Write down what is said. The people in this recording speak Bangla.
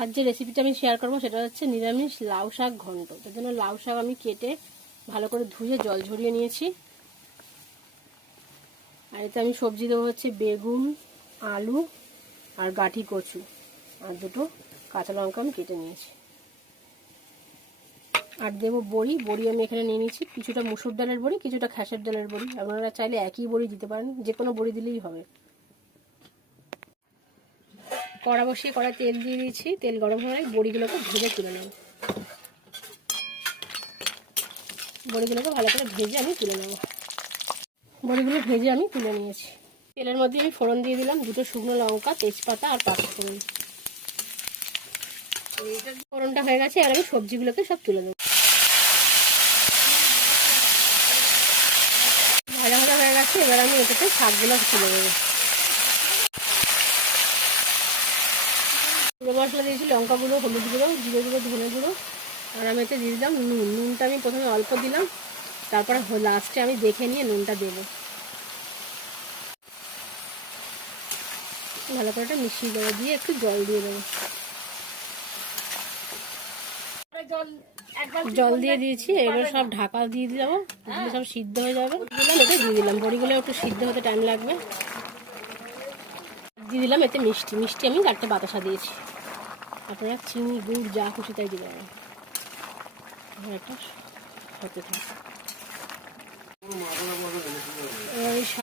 আর যে রেসিপিটা আমি শেয়ার করবো সেটা হচ্ছে নিরামিষ লাউ শাক ঘন্ট। তার জন্য লাউ শাক আমি কেটে ভালো করে ধুয়ে জল ঝরিয়ে নিয়েছি। আর এতে আমি সবজি দেবো হচ্ছে বেগুন, আলু আর গাঁঠি কচু আর দুটো কাঁচা লঙ্কা আমি কেটে নিয়েছি। আর দেবো বড়ি। বড়ি আমি এখানে নিয়ে নিয়েছি, কিছুটা মুসুর ডালের বড়ি, কিছুটা খেসার ডালের বড়ি। আপনারা চাইলে একই বড়ি দিতে পারেন, যে কোনো বড়ি দিলেই হবে। কড়া বসিয়ে কড়ায় তেল দিয়ে দিয়েছি, তেল গরম হয়ে বড়িগুলোকে ভেজে তুলে নেব। বড়িগুলোকে ভালো করে ভেজে আমি তুলে নেব। বড়িগুলো ভেজে আমি তুলে নিয়েছি। তেলের মধ্যে আমি ফোড়ন দিয়ে দিলাম দুটো শুকনো লঙ্কা, তেজপাতা আর পাঁচফোড়ন। ফোড়নটা হয়ে গেছে, আর আমি সবজিগুলোকে সব তুলে দেবো। ভাজা ভাজা হয়ে গেছে, এবার আমি এটাতে শাকগুলো তুলে দেবো। গুঁড়ো মশলা দিয়েছি, লঙ্কা গুঁড়ো, হলুদ গুঁড়ো, জিরে গুঁড়ো, ধনে গুঁড়ো, আর আমি এতে দিয়ে দিলাম নুন। নুনটা আমি প্রথমে অল্প দিলাম, তারপরে লাস্টে আমি দেখে নিয়ে নুনটা দেবো। ভালো করে মিশিয়ে দেবো, দিয়ে একটু জল দিয়ে দেবো। জল দিয়ে দিয়েছি, এবার সব ঢাকা দিয়ে দেবো, সব সিদ্ধ হয়ে যাবে। দিলাম, এতে দিয়ে দিলাম বড়িগুলো, একটু সিদ্ধ হতে টাইম লাগবে। দিয়ে দিলাম এতে মিষ্টি। মিষ্টি আমি 4টে বাতাসা দিয়েছি, আপনারা চিনি গুড় যা খুশি তাই দিয়ে দেবেন। একটা হতে থাকে।